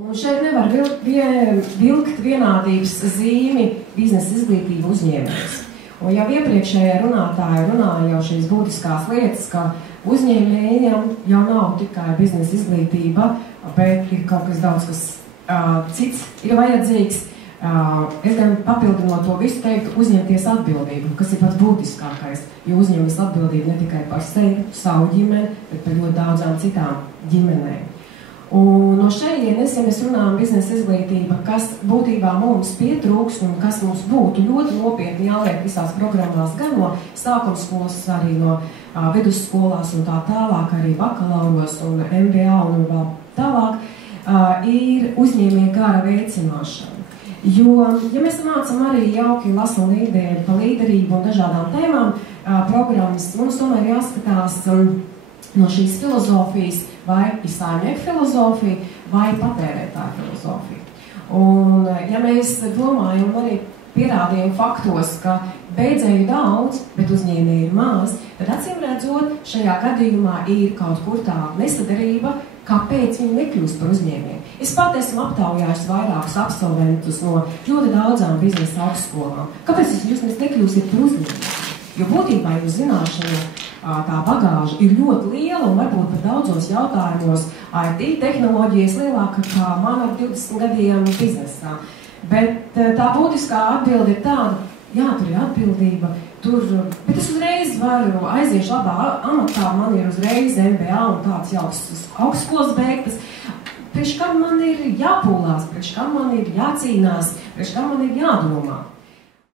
Un šeit nevar vilkt vienādības zīmi biznesa izglītību uzņēmējs. Un jau iepriekšējā runātāja runāja jau šīs būtiskās lietas, ka uzņēmējiem jau nav tikai biznesa izglītība, bet ir kaut kas daudz, kas cits ir vajadzīgs. Es gan papildinot to visu teiktu uzņemties atbildību, kas ir pats būtiskākais, jo uzņemas atbildību ne tikai par sevi, savu ģimeni, bet par ļoti daudzām citām ģimenēm. Un no šejienes, ja mēs runājam biznesa izglītība, kas būtībā mums pietrūks un kas mums būtu ļoti nopietni jāliek visās programmās, gan no sākumskolas, arī no vidusskolās un tā tālāk, arī bakalauros un MBA un vēl tālāk, ir uzņēmēja gara veicināšana. Jo, ja mēs mācam arī jauki lasam līderi pa līderību un dažādām tēmām programmas, mums tomēr jāskatās no šīs filozofijas, vai ir saimnieku filozofija, vai patērētāju filozofija. Un, ja mēs domājam arī pierādījumu faktos, ka beidzēju daudz, bet uzņēmēji ir maz, tad acīm redzot, šajā gadījumā ir kaut kur tā nesadarība, kāpēc viņi nekļūst par uzņēmējiem. Es pat esmu aptaujājusi vairākus absolventus no ļoti daudzām biznesa augstskolām. Kāpēc jūs nekļūsiet par uzņēmējiem? Jo būtībā jūs zināšana tā bagāža ir ļoti liela un varbūt pat daudzos jautājumos IT tehnoloģijas lielāka kā man ar 20 gadiem biznesā. Bet tā būtiskā atbilde ir tāda, jā, tur ir atbildība, bet es uzreiz varu aiziešu labā amatā, man ir uzreiz MBA un tāds jauks augstskolas beigtas. Priekš kam man ir jāpūlās, priekš kam man ir jācīnās, priekš kam man ir jādomā.